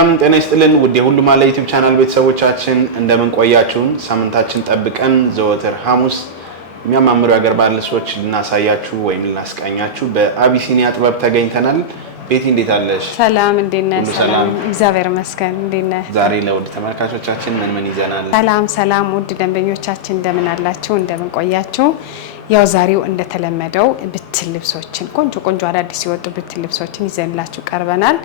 ሰላም ጤና ይስጥልን ውድ የሁሉ ማለ ዩቲዩብ ቻናል ቤተሰቦቻችን እንደምን ቆያችሁን? ሳምንታችን ጠብቀን ዘወትር ሐሙስ የሚያማምሩ ያገር ባህል ልብሶች ልናሳያችሁ ወይም ልናስቃኛችሁ በአቢሲኒያ ጥበብ ተገኝተናል። ቤቲ እንዴት አለሽ? ሰላም እንዴት ነህ? ሰላም እግዚአብሔር ይመስገን። እንዴት ነህ? ዛሬ ለውድ ተመልካቾቻችን ምን ይዘናል? ሰላም ውድ ደንበኞቻችን እንደምን አላችሁ? እንደምን ቆያችሁ? ያው ዛሬው እንደተለመደው ብትል ልብሶችን ቆንጆ አዳዲስ የወጡ ብትል ልብሶችን ይዘንላችሁ ቀርበናል።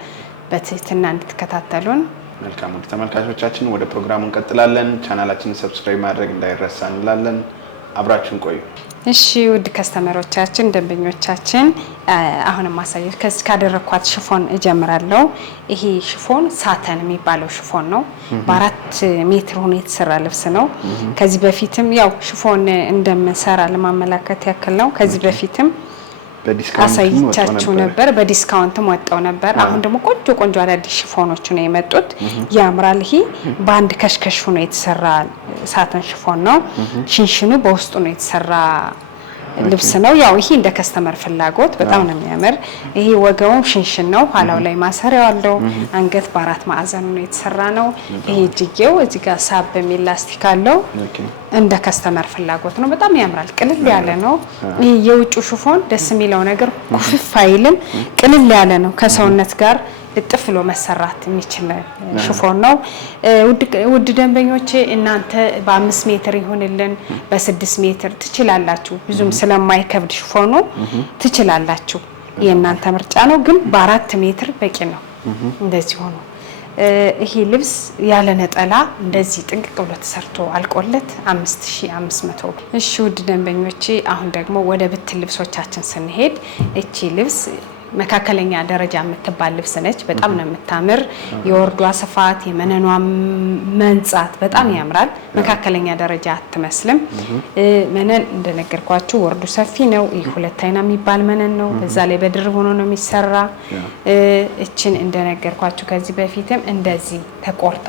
በትህትና እንድትከታተሉን መልካም ውድ ተመልካቾቻችን ወደ ፕሮግራሙ እንቀጥላለን። ቻናላችንን ሰብስክራይብ ማድረግ እንዳይረሳ እንላለን። አብራችሁን ቆዩ። እሺ ውድ ከስተመሮቻችን ደንበኞቻችን አሁን ማሳየት ካደረኳት ሽፎን እጀምራለሁ። ይሄ ሽፎን ሳተን የሚባለው ሽፎን ነው። በ4 ሜትር ሆኖ የተሰራ ልብስ ነው። ከዚህ በፊትም ያው ሽፎን እንደምሰራ ለማመላከት ያክል ነው። ከዚህ በፊትም አሳይቻችሁ ነበር። በዲስካውንትም ወጣው ነበር። አሁን ደግሞ ቆንጆ አዳዲስ ሽፎኖች ነው የመጡት። ያምራል። ይሄ በአንድ ከሽከሽ ሆኖ የተሰራ ሳተን ሽፎን ነው። ሽንሽኑ በውስጡ ነው የተሰራ ልብስ ነው። ያው ይሄ እንደ ከስተመር ፍላጎት በጣም ነው የሚያምር። ይሄ ወገቡም ሽንሽን ነው። ኋላው ላይ ማሰሪያው አለው። አንገት በ4 ማዕዘን ነው የተሰራ ነው። ይሄ እጅጌው እዚህ ጋር ሳብ በሚል ላስቲክ አለው። እንደ ከስተመር ፍላጎት ነው። በጣም ያምራል። ቅልል ያለ ነው። ይሄ የውጭ ሽፎን ደስ የሚለው ነገር ኩፍፍ አይልም። ቅልል ያለ ነው። ከሰውነት ጋር ልጥፍ ብሎ መሰራት የሚችል ሽፎን ነው። ውድ ደንበኞቼ እናንተ በ5 ሜትር ይሆንልን በ6 ሜትር ትችላላችሁ። ብዙም ስለማይከብድ ሽፎኑ ትችላላችሁ። የእናንተ ምርጫ ነው። ግን በ4 ሜትር በቂ ነው። እንደዚህ ሆኖ ይሄ ልብስ ያለ ነጠላ እንደዚህ ጥንቅቅ ብሎ ተሰርቶ አልቆለት 5500። እሺ ውድ ደንበኞቼ አሁን ደግሞ ወደ ብትል ልብሶቻችን ስንሄድ እቺ ልብስ መካከለኛ ደረጃ የምትባል ልብስ ነች። በጣም ነው የምታምር። የወርዷ ስፋት የመነኗ መንጻት በጣም ያምራል። መካከለኛ ደረጃ አትመስልም። መነን እንደነገርኳችሁ ወርዱ ሰፊ ነው። ይህ 2 አይና የሚባል መነን ነው። በዛ ላይ በድርብ ሆኖ ነው የሚሰራ። እችን እንደነገርኳችሁ ከዚህ በፊትም እንደዚህ ተቆርጣ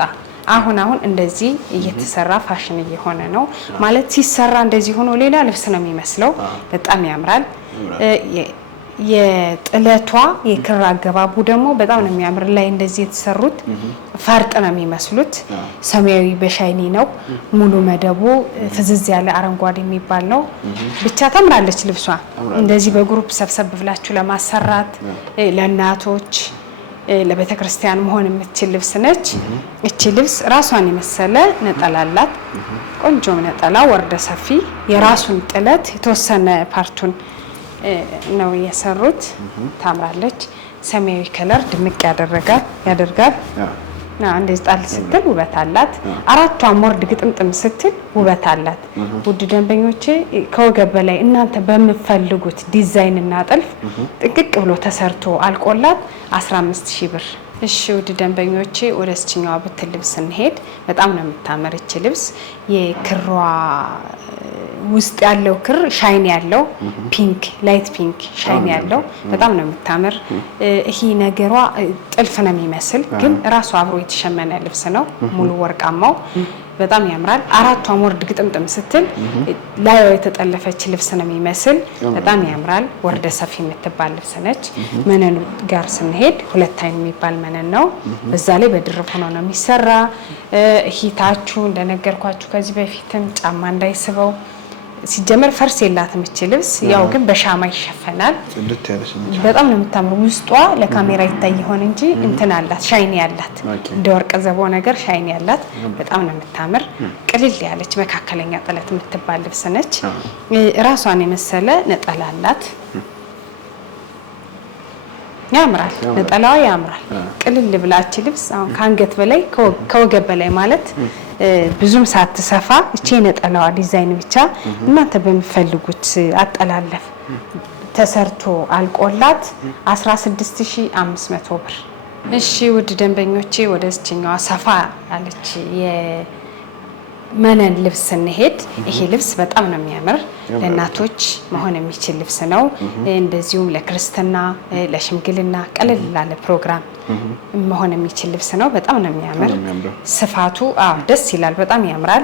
አሁን እንደዚህ እየተሰራ ፋሽን እየሆነ ነው ማለት። ሲሰራ እንደዚህ ሆኖ ሌላ ልብስ ነው የሚመስለው። በጣም ያምራል። የጥለቷ የክር አገባቡ ደግሞ በጣም ነው የሚያምር። ላይ እንደዚህ የተሰሩት ፈርጥ ነው የሚመስሉት። ሰማያዊ በሻይኒ ነው። ሙሉ መደቡ ፍዝዝ ያለ አረንጓዴ የሚባል ነው። ብቻ ታምራለች ልብሷ። እንደዚህ በግሩፕ ሰብሰብ ብላችሁ ለማሰራት ለእናቶች ለቤተክርስቲያን መሆን የምትችል ልብስ ነች። እቺ ልብስ ራሷን የመሰለ ነጠላ አላት። ቆንጆ ነጠላ ወርደ ሰፊ የራሱን ጥለት የተወሰነ ፓርቱን ነው የሰሩት። ታምራለች። ሰማያዊ ከለር ድምቅ ያደርጋል። እንደዚህ ጣል ስትል ውበት አላት። 4ቷም ወርድ ግጥምጥም ስትል ውበት አላት። ውድ ደንበኞቼ ከወገብ በላይ እናንተ በምትፈልጉት ዲዛይን እና ጥልፍ ጥንቅቅ ብሎ ተሰርቶ አልቆላት 15000 ብር። እሺ ውድ ደንበኞቼ ወደ እስችኛዋ ብትል ልብስ እንሄድ። በጣም ነው የምታምር እቺ ልብስ። የክሯ ውስጥ ያለው ክር ሻይን ያለው ፒንክ ላይት ፒንክ ሻይን ያለው በጣም ነው የምታምር። ይሄ ነገሯ ጥልፍ ነው የሚመስል ግን ራሱ አብሮ የተሸመነ ልብስ ነው። ሙሉ ወርቃማው በጣም ያምራል። 4ቷም ወርድ ግጥምጥም ስትል ላይ የተጠለፈች ልብስ ነው የሚመስል። በጣም ያምራል። ወርደ ሰፊ የምትባል ልብስ ነች። መነኑ ጋር ስንሄድ 2 አይን የሚባል መነን ነው። በዛ ላይ በድርብ ሆኖ ነው የሚሰራ። ሂታችሁ እንደነገርኳችሁ ከዚህ በፊትም ጫማ እንዳይስበው ሲጀመር ፈርስ የላትም እቺ ልብስ። ያው ግን በሻማ ይሸፈናል። በጣም ነው የምታምረው። ውስጧ ለካሜራ ይታይ ይሆን እንጂ እንትን አላት፣ ሻይኒ ያላት እንደ ወርቅ ዘቦ ነገር ሻይኒ ያላት በጣም ነው የምታምር። ቅልል ያለች መካከለኛ ጥለት የምትባል ልብስ ነች። ራሷን የመሰለ ነጠላ አላት። ያምራል። ነጠላዋ ያምራል። ቅልል ብላች ልብስ አሁን ከአንገት በላይ ከወገብ በላይ ማለት ብዙም ሳትሰፋ እቺ ነጠላዋ ዲዛይን ብቻ እናንተ በሚፈልጉት አጠላለፍ ተሰርቶ አልቆላት 16500 ብር። እሺ ውድ ደንበኞቼ ወደ እስችኛዋ ሰፋ ያለች መነን ልብስ እንሄድ። ይሄ ልብስ በጣም ነው የሚያምር። ለእናቶች መሆን የሚችል ልብስ ነው። እንደዚሁም ለክርስትና ለሽምግልና ቀለል ላለ ፕሮግራም መሆን የሚችል ልብስ ነው። በጣም ነው የሚያምር። ስፋቱ ደስ ይላል። በጣም ያምራል።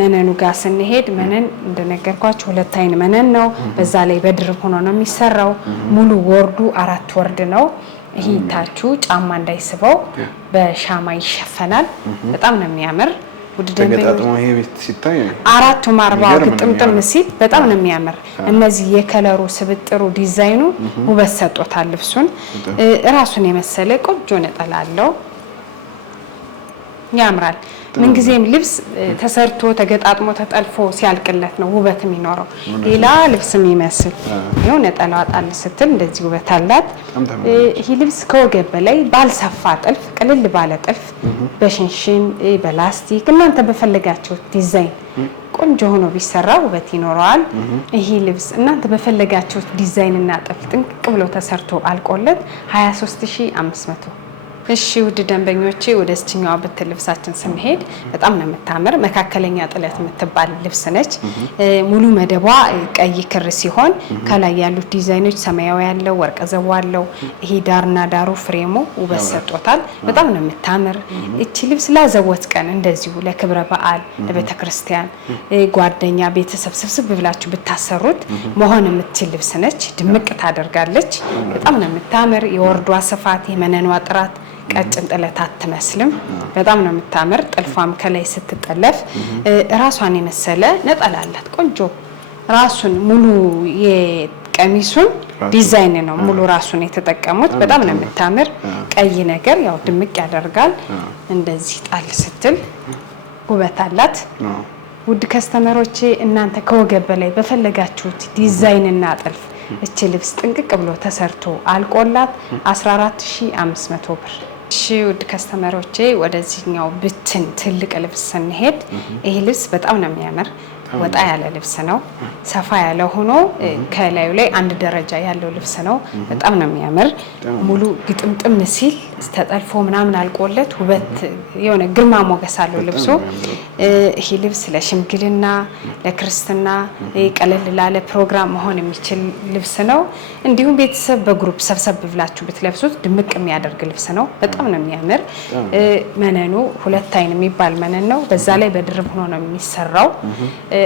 መነኑ ጋር ስንሄድ መነን እንደነገርኳችሁ 2 አይን መነን ነው። በዛ ላይ በድርብ ሆኖ ነው የሚሰራው። ሙሉ ወርዱ 4 ወርድ ነው። ይሄ ታቹ ጫማ እንዳይስበው በሻማ ይሸፈናል። በጣም ነው የሚያምር። ውድ ደንበኞች ይሄ ቤት ሲታይ አራቱም 40 ግጥምጥም ሲል በጣም ነው የሚያምር። እነዚህ የከለሩ ስብጥሩ ዲዛይኑ ውበት ሰጥቶታል ልብሱን። ራሱን የመሰለ ቆንጆ ነጠላ አለው። ያምራል። ምን ጊዜም ልብስ ተሰርቶ ተገጣጥሞ ተጠልፎ ሲያልቅለት ነው ውበት የሚኖረው። ሌላ ልብስ የሚመስል ነው ነጠላዋ ጣል ስትል እንደዚህ ውበት አላት። ይሄ ልብስ ከወገብ በላይ ባልሰፋ ጥልፍ፣ ቅልል ባለ ጥልፍ፣ በሽንሽን በላስቲክ እናንተ በፈለጋችሁት ዲዛይን ቆንጆ ሆኖ ቢሰራ ውበት ይኖረዋል። ይሄ ልብስ እናንተ በፈለጋችሁት ዲዛይን እና ጥልፍ ጥንቅቅ ብሎ ተሰርቶ አልቆለት 23500። እሺ ውድ ደንበኞቼ ወደ እስችኛው ብትል ልብሳችን ስንሄድ በጣም ነው የምታምር። መካከለኛ ጥለት የምትባል ልብስ ነች። ሙሉ መደቧ ቀይ ክር ሲሆን ከላይ ያሉት ዲዛይኖች ሰማያዊ ያለው ወርቀ ዘቦ አለው። ይሄ ዳርና ዳሩ ፍሬሙ ውበት ሰጥቶታል። በጣም ነው የምታምር። እቺ ልብስ ላዘቦት ቀን እንደዚሁ ለክብረ በዓል ለቤተክርስቲያን ጓደኛ ቤተሰብ ስብስብ ብላችሁ ብታሰሩት መሆን የምትችል ልብስ ነች። ድምቅ ታደርጋለች። በጣም ነው የምታምር። የወርዷ ስፋት የመነኗ ጥራት ቀጭን ጥለት አትመስልም። በጣም ነው የምታምር። ጥልፏም ከላይ ስትጠለፍ ራሷን የመሰለ ነጠላ አላት። ቆንጆ ራሱን ሙሉ የቀሚሱን ዲዛይን ነው ሙሉ ራሱን የተጠቀሙት። በጣም ነው የምታምር። ቀይ ነገር ያው ድምቅ ያደርጋል። እንደዚህ ጣል ስትል ውበት አላት። ውድ ከስተመሮቼ እናንተ ከወገብ በላይ በፈለጋችሁት ዲዛይንና ጥልፍ እቺ ልብስ ጥንቅቅ ብሎ ተሰርቶ አልቆላት 14500 ብር። እሺ ውድ ከስተመሮቼ ወደዚህኛው ብትን ትልቅ ልብስ ስንሄድ ይሄ ልብስ በጣም ነው የሚያምር። ወጣ ያለ ልብስ ነው። ሰፋ ያለ ሆኖ ከላዩ ላይ አንድ ደረጃ ያለው ልብስ ነው። በጣም ነው የሚያምር። ሙሉ ግጥምጥም ሲል ተጠልፎ ምናምን አልቆለት ውበት የሆነ ግርማ ሞገስ አለው ልብሱ። ይሄ ልብስ ለሽምግልና፣ ለክርስትና ቀለል ላለ ፕሮግራም መሆን የሚችል ልብስ ነው። እንዲሁም ቤተሰብ በግሩፕ ሰብሰብ ብላችሁ ብትለብሱት ድምቅ የሚያደርግ ልብስ ነው። በጣም ነው የሚያምር። መነኑ ሁለት አይን የሚባል መነን ነው። በዛ ላይ በድርብ ሆኖ ነው የሚሰራው።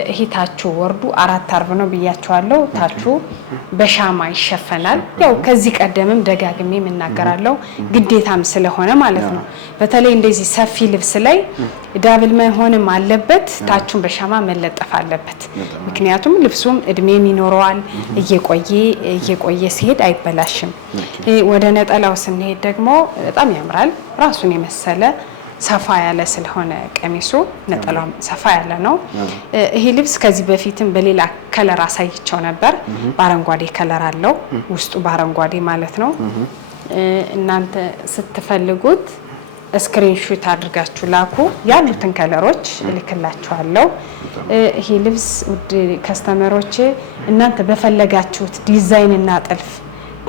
ይሄ ታቹ ወርዱ 4 ነው ብያቸዋለሁ። ታቹ በሻማ ይሸፈናል። ያው ከዚህ ቀደምም ደጋግሜ የምናገራለሁ ግዴታም ስለሆነ ማለት ነው። በተለይ እንደዚህ ሰፊ ልብስ ላይ ዳብል መሆንም አለበት። ታቹን በሻማ መለጠፍ አለበት። ምክንያቱም ልብሱም እድሜም ይኖረዋል። እየቆየ ሲሄድ አይበላሽም። ወደ ነጠላው ስንሄድ ደግሞ በጣም ያምራል። ራሱን የመሰለ ሰፋ ያለ ስለሆነ ቀሚሱ ነጠላው ሰፋ ያለ ነው። ይሄ ልብስ ከዚህ በፊትም በሌላ ከለር አሳይቸው ነበር። በአረንጓዴ ከለር አለው ውስጡ በአረንጓዴ ማለት ነው። እናንተ ስትፈልጉት ስክሪንሾት አድርጋችሁ ላኩ። ያሉትን ከለሮች እልክላችኋለሁ። ይሄ ልብስ ውድ ከስተመሮቼ እናንተ በፈለጋችሁት ዲዛይን እና ጥልፍ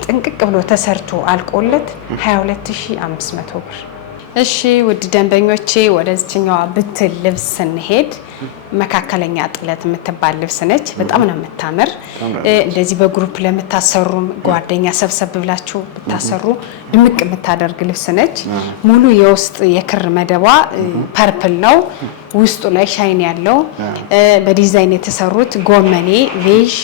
ጥንቅቅ ብሎ ተሰርቶ አልቆለት 22500 ብር። እሺ ውድ ደንበኞቼ ወደዚህኛው ብትል ልብስ ስንሄድ መካከለኛ ጥለት የምትባል ልብስ ነች። በጣም ነው የምታምር። እንደዚህ በግሩፕ ለምታሰሩም ጓደኛ ሰብሰብ ብላችሁ ብታሰሩ ድምቅ የምታደርግ ልብስ ነች። ሙሉ የውስጥ የክር መደቧ ፐርፕል ነው። ውስጡ ላይ ሻይን ያለው በዲዛይን የተሰሩት ጎመኔ ቬጅ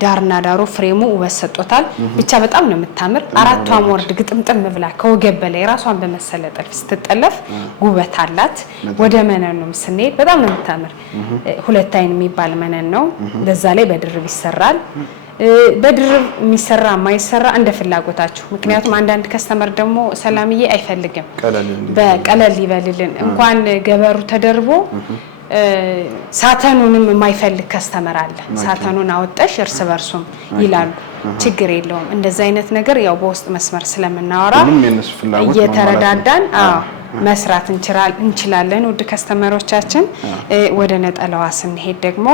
ዳርና ዳሩ ፍሬሙ ውበት ሰጥቶታል። ብቻ በጣም ነው የምታምር። አራቷም ወርድ ግጥምጥም ብላ ከወገብ በላይ ራሷን በመሰለ ጥልፍ ስትጠለፍ ውበት አላት። ወደ መነኑም ስንሄድ በጣም ነው የምታምር። ሁለት አይን የሚባል መነን ነው። በዛ ላይ በድርብ ይሰራል። በድርብ የሚሰራ የማይሰራ እንደ ፍላጎታችሁ። ምክንያቱም አንዳንድ ከስተመር ደግሞ ሰላምዬ አይፈልግም፣ በቀለል ይበልልን እንኳን ገበሩ ተደርቦ ሳተኑንም የማይፈልግ ከስተመር አለ። ሳተኑን አወጣሽ እርስ በርሱም ይላሉ። ችግር የለውም። እንደዚህ አይነት ነገር ያው በውስጥ መስመር ስለምናወራ እየተረዳዳን መስራት እንችላለን። ውድ ከስተመሮቻችን ወደ ነጠላዋ ስንሄድ ደግሞ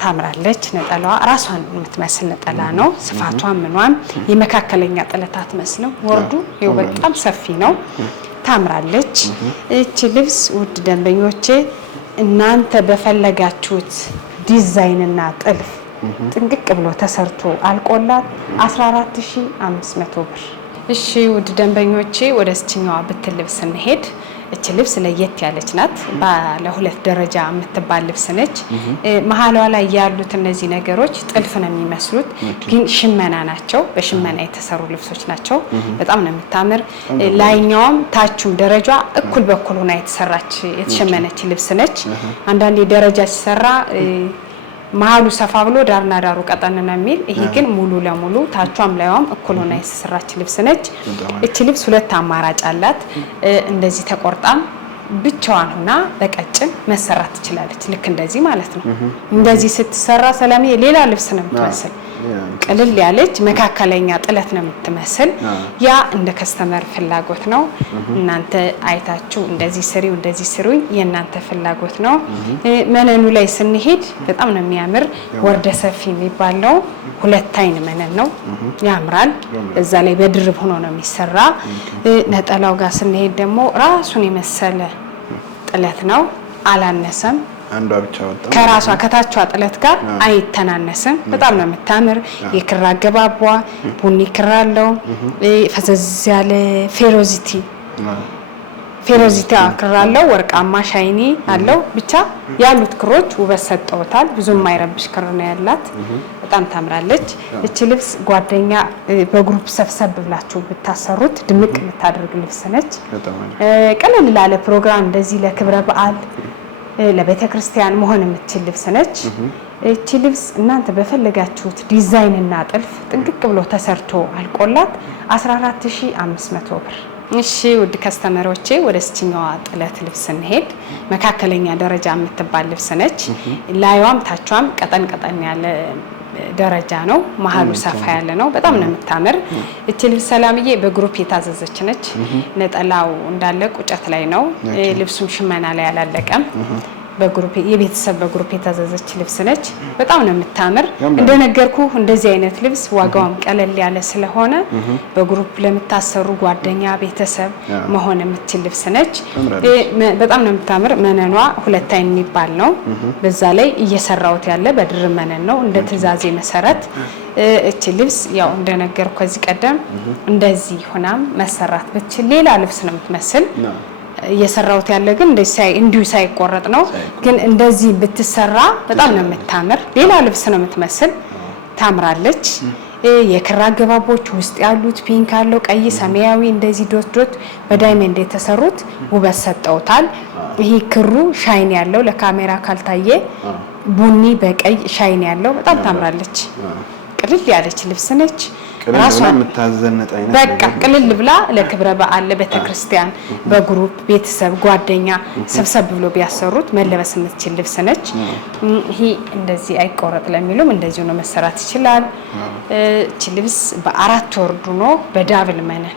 ታምራለች። ነጠላዋ ራሷን የምትመስል ነጠላ ነው። ስፋቷን ምኗን የመካከለኛ ጥለት አትመስልም። ወርዱ ይኸው በጣም ሰፊ ነው። ታምራለች። እቺ ልብስ ውድ ደንበኞቼ እናንተ በፈለጋችሁት ዲዛይን እና ጥልፍ ጥንቅቅ ብሎ ተሰርቶ አልቆላት 14500 ብር። እሺ ውድ ደንበኞቼ ወደ እስችኛዋ ብትል ልብስ እንሄድ። እቺ ልብስ ለየት ያለች ናት። ባለ 2 ደረጃ የምትባል ልብስ ነች። መሃሏ ላይ ያሉት እነዚህ ነገሮች ጥልፍ ነው የሚመስሉት፣ ግን ሽመና ናቸው። በሽመና የተሰሩ ልብሶች ናቸው። በጣም ነው የምታምር። ላይኛውም ታቹም ደረጃ እኩል በኩል ሆና የተሸመነች ልብስ ነች። አንዳንዴ ደረጃ ሲሰራ መሃሉ ሰፋ ብሎ ዳርና ዳሩ ቀጠን ነው የሚል፣ ይሄ ግን ሙሉ ለሙሉ ታቿም ላይዋም እኩል ሆና የተሰራች ልብስ ነች። እቺ ልብስ 2 አማራጭ አላት። እንደዚህ ተቆርጣም ብቻዋን ሆና በቀጭን መሰራት ትችላለች። ልክ እንደዚህ ማለት ነው። እንደዚህ ስትሰራ ሰላምዬ ሌላ ልብስ ነው የምትመስል። ቅልል ያለች መካከለኛ ጥለት ነው የምትመስል። ያ እንደ ከስተመር ፍላጎት ነው። እናንተ አይታችሁ እንደዚህ ስሪው እንደዚህ ስሩኝ የእናንተ ፍላጎት ነው። መነኑ ላይ ስንሄድ በጣም ነው የሚያምር። ወርደ ሰፊ የሚባል ነው። 2 አይን መነን ነው። ያምራል። እዛ ላይ በድርብ ሆኖ ነው የሚሰራ። ነጠላው ጋር ስንሄድ ደግሞ ራሱን የመሰለ ጥለት ነው። አላነሰም። አንዷ ብቻ ወጣ ከራሷ ከታቿ ጥለት ጋር አይተናነስም። በጣም ነው የምታምር። የክር አገባቧ ቡኒ ክር አለው። ፈዘዝ ያለ ፌሮዚቲ ክር አለው። ወርቃማ ሻይኒ አለው። ብቻ ያሉት ክሮች ውበት ሰጠውታል። ብዙም አይረብሽ ክር ነው ያላት። በጣም ታምራለች። እቺ ልብስ ጓደኛ በግሩፕ ሰብሰብ ብላችሁ ብታሰሩት ድምቅ የምታደርግ ልብስ ነች። ቀለል ላለ ፕሮግራም እንደዚህ ለክብረ በዓል ለቤተ ክርስቲያን መሆን የምትችል ልብስ ነች። እቺ ልብስ እናንተ በፈለጋችሁት ዲዛይን እና ጥልፍ ጥንቅቅ ብሎ ተሰርቶ አልቆላት 14500 ብር። እሺ ውድ ከስተመሮቼ ወደ እስችኛዋ ጥለት ልብስ እንሄድ። መካከለኛ ደረጃ የምትባል ልብስ ነች። ላይዋም ታቿም ቀጠን ያለ ደረጃ ነው። መሃሉ ሰፋ ያለ ነው። በጣም ነው የምታምር። እቺ ልብስ ሰላምዬ በግሩፕ የታዘዘች ነች። ነጠላው እንዳለ ቁጨት ላይ ነው። ልብሱም ሽመና ላይ አላለቀም። በግሩፕ የቤተሰብ በግሩፕ የታዘዘች ልብስ ነች። በጣም ነው የምታምር። እንደነገርኩ እንደዚህ አይነት ልብስ ዋጋውም ቀለል ያለ ስለሆነ በግሩፕ ለምታሰሩ ጓደኛ ቤተሰብ መሆን የምትችል ልብስ ነች። በጣም ነው የምታምር። መነኗ 2 አይን የሚባል ነው። በዛ ላይ እየሰራውት ያለ በድርብ መነን ነው እንደ ትዕዛዜ መሰረት። እቺ ልብስ ያው እንደነገርኩ ከዚህ ቀደም እንደዚህ ሆናም መሰራት ብትችል ሌላ ልብስ ነው የምትመስል። እየሰራውት ያለ ግን እንዲሁ ሳይቆረጥ ነው። ግን እንደዚህ ብትሰራ በጣም ነው የምታምር። ሌላ ልብስ ነው የምትመስል። ታምራለች። የክር አገባቦች ውስጥ ያሉት ፒንክ አለው፣ ቀይ፣ ሰማያዊ እንደዚህ ዶት በዳይመንድ የተሰሩት ውበት ሰጠውታል። ይሄ ክሩ ሻይን ያለው ለካሜራ ካልታየ ቡኒ በቀይ ሻይን ያለው በጣም ታምራለች። ቅልል ያለች ልብስ ነች። ራሷን የምታዘነጥ አይነት በቃ ቅልል ብላ ለክብረ በዓል ለቤተክርስቲያን በግሩፕ ቤተሰብ ጓደኛ ሰብሰብ ብሎ ቢያሰሩት መለበስ የምትችል ልብስ ነች። ይሄ እንደዚህ አይቆረጥ ለሚሉም እንደዚህ ነው መሰራት ይችላል። እቺ ልብስ በ4 ወር ዱኖ በዳብል መነን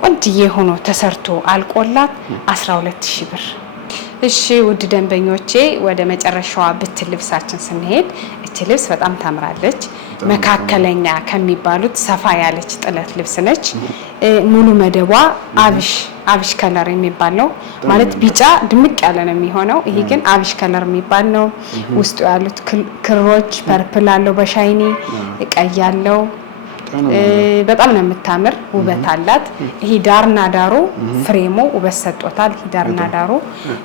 ቆንጅዬ ሆኖ ተሰርቶ አልቆላት 12000 ብር። እሺ ውድ ደንበኞቼ ወደ መጨረሻዋ ብትል ልብሳችን ስንሄድ እቺ ልብስ በጣም ታምራለች። መካከለኛ ከሚባሉት ሰፋ ያለች ጥለት ልብስ ነች። ሙሉ መደቧ አብሽ ከለር የሚባል ነው። ማለት ቢጫ ድምቅ ያለ ነው የሚሆነው። ይሄ ግን አብሽ ከለር የሚባል ነው። ውስጡ ያሉት ክሮች ፐርፕል አለው፣ በሻይኒ ቀይ ያለው በጣም ነው የምታምር። ውበት አላት። ይሄ ዳርና ዳሩ ፍሬሙ ውበት ሰጥቶታል። ይሄ ዳርና ዳሩ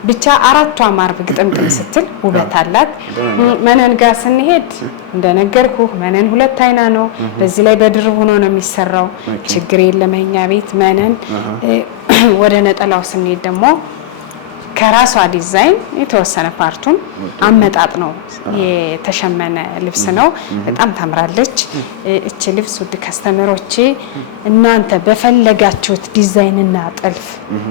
ብቻ 4ቷ ማርብ ግጥምጥም ስትል ውበት አላት። መነን ጋር ስንሄድ እንደነገርኩ መነን 2 አይና ነው። በዚህ ላይ በድርብ ሆኖ ነው የሚሰራው። ችግር የለም እኛ ቤት መነን። ወደ ነጠላው ስንሄድ ደግሞ ከራሷ ዲዛይን የተወሰነ ፓርቱን አመጣጥ ነው የተሸመነ ልብስ ነው። በጣም ታምራለች እቺ ልብስ። ውድ ከስተመሮቼ እናንተ በፈለጋችሁት ዲዛይንና ጥልፍ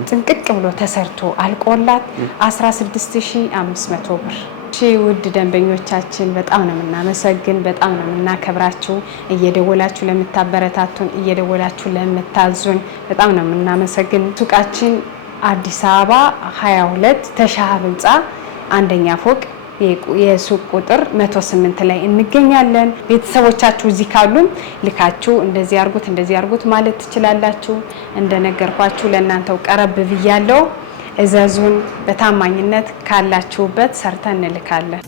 ጥንቅቅ ብሎ ተሰርቶ አልቆላት 16500 ብር። እሺ ውድ ደንበኞቻችን በጣም ነው የምናመሰግን፣ በጣም ነው የምናከብራችሁ። እየደወላችሁ ለምታበረታቱን፣ እየደወላችሁ ለምታዙን በጣም ነው የምናመሰግን። ሱቃችን አዲስ አበባ 22 ተሻሃ ህንጻ 1ኛ ፎቅ የሱቅ ቁጥር 108 ላይ እንገኛለን። ቤተሰቦቻችሁ እዚህ ካሉም ልካችሁ እንደዚህ አርጉት ማለት ትችላላችሁ። እንደነገርኳችሁ ለእናንተው ቀረብ ብያለሁ። እዘዙን። በታማኝነት ካላችሁበት ሰርተን እንልካለን።